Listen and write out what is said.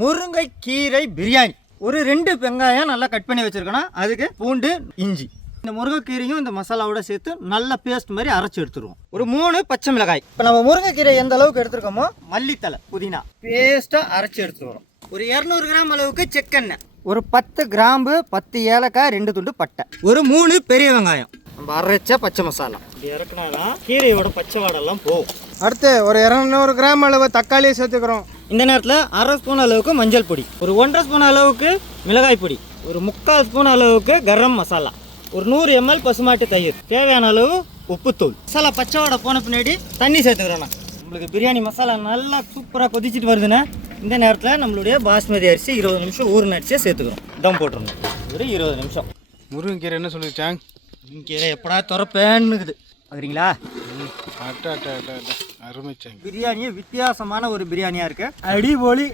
முருங்கைக்கீரை பிரியாணி. ஒரு ரெண்டு வெங்காயம் நல்லா கட் பண்ணி வச்சிருக்கணும். அதுக்கு பூண்டு இஞ்சி. இந்த முருங்கைக்கீரையும் இந்த மசாலாவோட சேர்த்து நல்ல பேஸ்ட் மாதிரி அரைச்சி எடுத்துருவோம். ஒரு மூணு பச்சை மிளகாய். இப்போ நம்ம முருங்கைக்கீரை எந்த அளவுக்கு எடுத்துருக்கோமோ மல்லித்தலை புதினா. பேஸ்ட்டாக அரைச்சி எடுத்துருவோம். ஒரு இரநூறு கிராம் அளவுக்கு செக்கெண்ணெய் ஒரு பத்து கிராம்பு பத்து ஏலக்காய் ரெண்டு துண்டு பட்டை. ஒரு மூணு பெரிய வெங்காயம். நம்ம அரைச்ச பச்சை மசாலா. இப்படி இறக்குனாதான் கீரையோட பச்சை வாடெல்லாம் போகும். அடுத்து ஒரு இரநூறு கிராம் அளவு தக்காளியை சேர்த்துக்கிறோம். இந்த நேரத்தில் அரை ஸ்பூன் அளவுக்கு மஞ்சள் பொடி. ஒரு ஒன்றரை ஸ்பூன் அளவுக்கு மிளகாய் பொடி. ஒரு முக்கால் ஸ்பூன் அளவுக்கு கரம் மசாலா. ஒரு நூறு எம்எல் பசுமாட்டு தயிர். தேவையான அளவு உப்புத்தூள். மசாலா பச்சை வாடை போன பின்னாடி தண்ணி சேர்த்துக்கிறோண்ணா நம்மளுக்கு பிரியாணி மசாலா நல்லா சூப்பராக கொதிச்சிட்டு வருதுண்ணே இந்த நேரத்தில் நம்மளுடைய பாஸ்மதி அரிசி இருபது நிமிஷம் ஊறின அரிசியை சேர்த்துக்கிறோம். தம் போட்டுருணும் ஒரு இருபது நிமிஷம். முருங்கைக்கீரை என்ன சொல்லிச்சாங் கீரை எப்படா திறப்பேன்னுக்குது பார்க்குறீங்களா அட்ட அட்ட அருமைச்சாங்க பிரியாணி வித்தியாசமான ஒரு பிரியாணியாக இருக்குது அடிபொலி